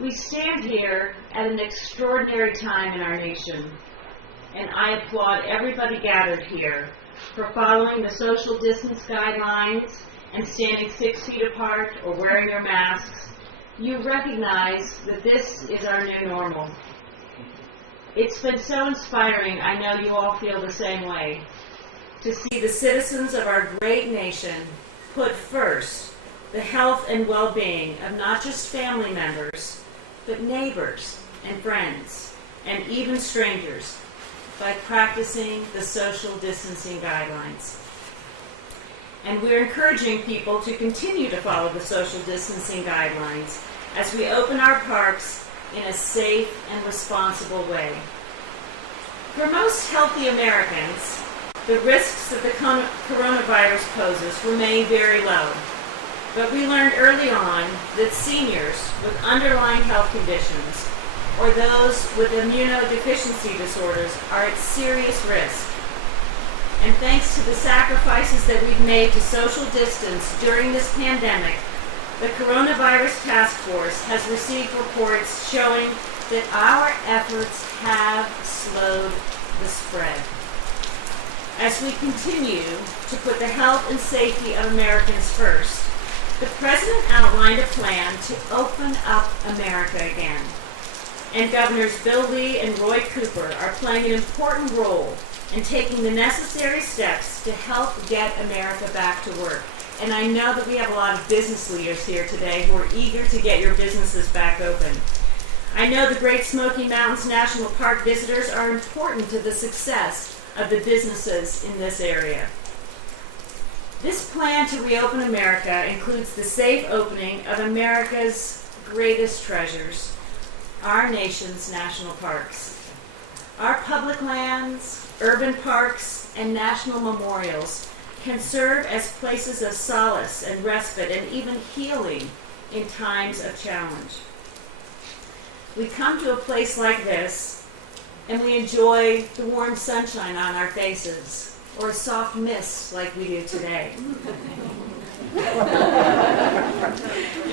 We stand here at an extraordinary time in our nation, and I applaud everybody gathered here for following the social distance guidelines and standing 6 feet apart or wearing your masks. You recognize that this is our new normal. It's been so inspiring, I know you all feel the same way, to see the citizens of our great nation put first the health and well-being of not just family members, but neighbors and friends, and even strangers, by practicing the social distancing guidelines. And we're encouraging people to continue to follow the social distancing guidelines as we open our parks in a safe and responsible way. For most healthy Americans, the risks that the coronavirus poses remain very low. But we learned early on that seniors with underlying health conditions or those with immunodeficiency disorders are at serious risk. And thanks to the sacrifices that we've made to social distance during this pandemic, the Coronavirus Task Force has received reports showing that our efforts have slowed the spread. As we continue to put the health and safety of Americans first, the President outlined a plan to open up America again. And Governors Bill Lee and Roy Cooper are playing an important role in taking the necessary steps to help get America back to work. And I know that we have a lot of business leaders here today who are eager to get your businesses back open. I know the Great Smoky Mountains National Park visitors are important to the success of the businesses in this area. This plan to reopen America includes the safe opening of America's greatest treasures, our nation's national parks. Our public lands, urban parks, and national memorials can serve as places of solace and respite and even healing in times of challenge. We come to a place like this and we enjoy the warm sunshine on our faces, or a soft mist like we do today.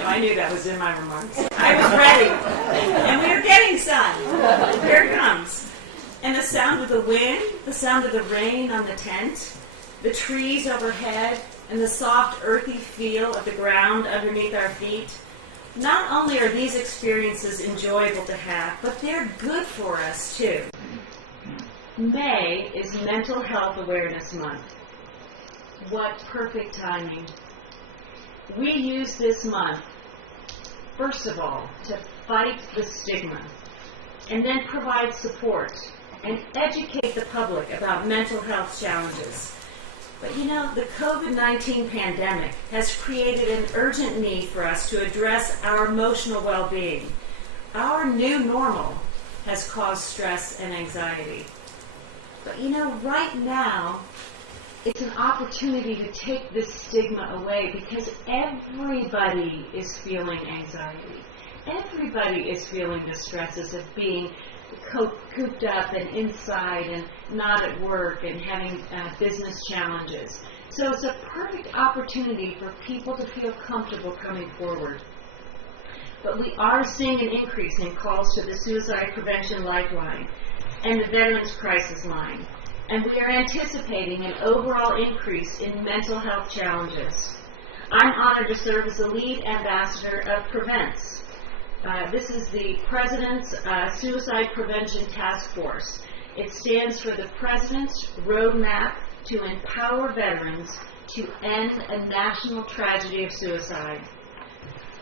I knew that was in my remarks. I was ready. And we are getting sun. Here it comes. And the sound of the wind, the sound of the rain on the tent, the trees overhead, and the soft earthy feel of the ground underneath our feet. Not only are these experiences enjoyable to have, but they're good for us too. May is Mental Health Awareness Month. What perfect timing. We use this month, first of all, to fight the stigma, and then provide support and educate the public about mental health challenges. But you know, the COVID-19 pandemic has created an urgent need for us to address our emotional well-being. Our new normal has caused stress and anxiety. But you know, right now, it's an opportunity to take this stigma away because everybody is feeling anxiety. Everybody is feeling the stresses of being cooped up and inside and not at work and having business challenges. So it's a perfect opportunity for people to feel comfortable coming forward. But we are seeing an increase in calls to the Suicide Prevention Lifeline and the Veterans Crisis Line. And we are anticipating an overall increase in mental health challenges. I'm honored to serve as the lead ambassador of Prevents. This is the President's Suicide Prevention Task Force. It stands for the President's Roadmap to Empower Veterans to End a National Tragedy of Suicide.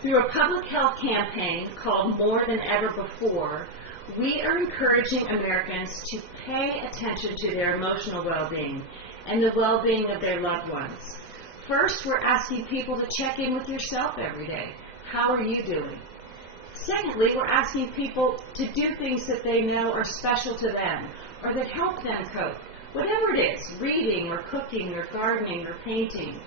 Through a public health campaign called More Than Ever Before, we are encouraging Americans to pay attention to their emotional well-being and the well-being of their loved ones. First, we're asking people to check in with yourself every day. How are you doing? Secondly, we're asking people to do things that they know are special to them or that help them cope. Whatever it is, reading or cooking or gardening or painting.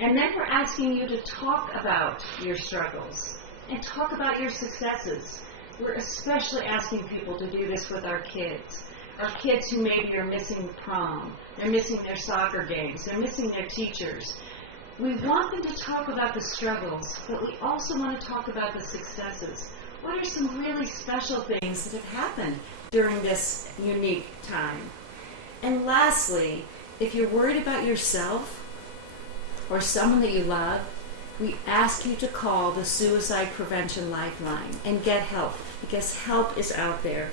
And then we're asking you to talk about your struggles and talk about your successes. We're especially asking people to do this with our kids who maybe are missing prom, they're missing their soccer games, they're missing their teachers. We want them to talk about the struggles, but we also want to talk about the successes. What are some really special things that have happened during this unique time? And lastly, if you're worried about yourself or someone that you love, we ask you to call the Suicide Prevention Lifeline and get help, because help is out there.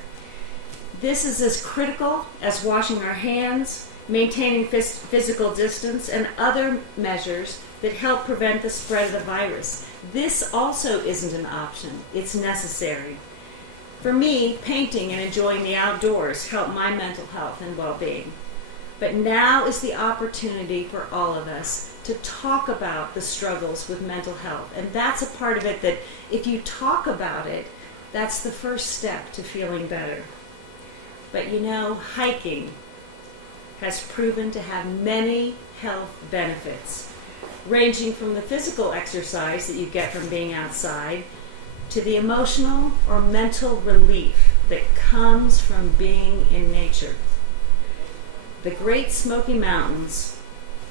This is as critical as washing our hands, maintaining physical distance, and other measures that help prevent the spread of the virus. This also isn't an option. It's necessary. For me, painting and enjoying the outdoors help my mental health and well-being. But now is the opportunity for all of us to talk about the struggles with mental health. And that's a part of it that if you talk about it, that's the first step to feeling better. But you know, hiking has proven to have many health benefits, ranging from the physical exercise that you get from being outside to the emotional or mental relief that comes from being in nature. The Great Smoky Mountains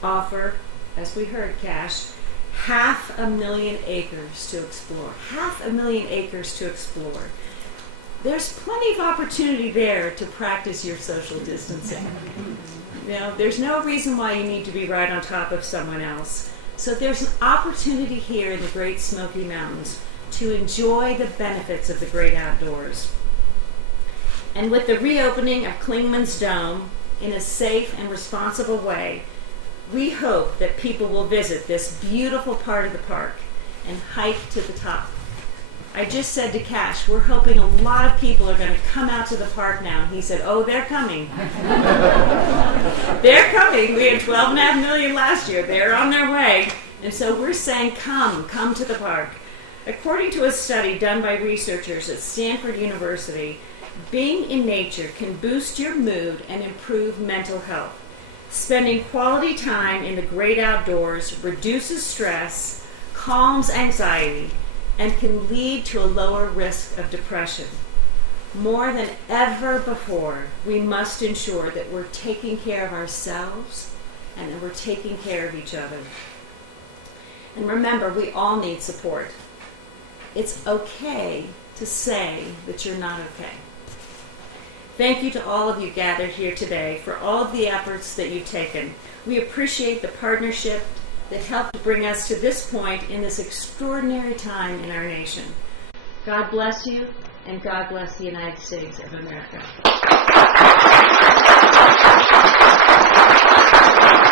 offer, as we heard, Cash, 500,000 acres to explore. 500,000 acres to explore. There's plenty of opportunity there to practice your social distancing. You know, there's no reason why you need to be right on top of someone else. So there's an opportunity here in the Great Smoky Mountains to enjoy the benefits of the great outdoors. And with the reopening of Clingman's Dome in a safe and responsible way, we hope that people will visit this beautiful part of the park and hike to the top. I just said to Cash, we're hoping a lot of people are going to come out to the park now. And he said, oh, they're coming. They're coming. We had 12.5 million last year. They're on their way. And so we're saying, come to the park. According to a study done by researchers at Stanford University, being in nature can boost your mood and improve mental health. Spending quality time in the great outdoors reduces stress, calms anxiety, and can lead to a lower risk of depression. More than ever before, we must ensure that we're taking care of ourselves and that we're taking care of each other. And remember, we all need support. It's okay to say that you're not okay. Thank you to all of you gathered here today for all of the efforts that you've taken. We appreciate the partnership that helped bring us to this point in this extraordinary time in our nation. God bless you, and God bless the United States of America.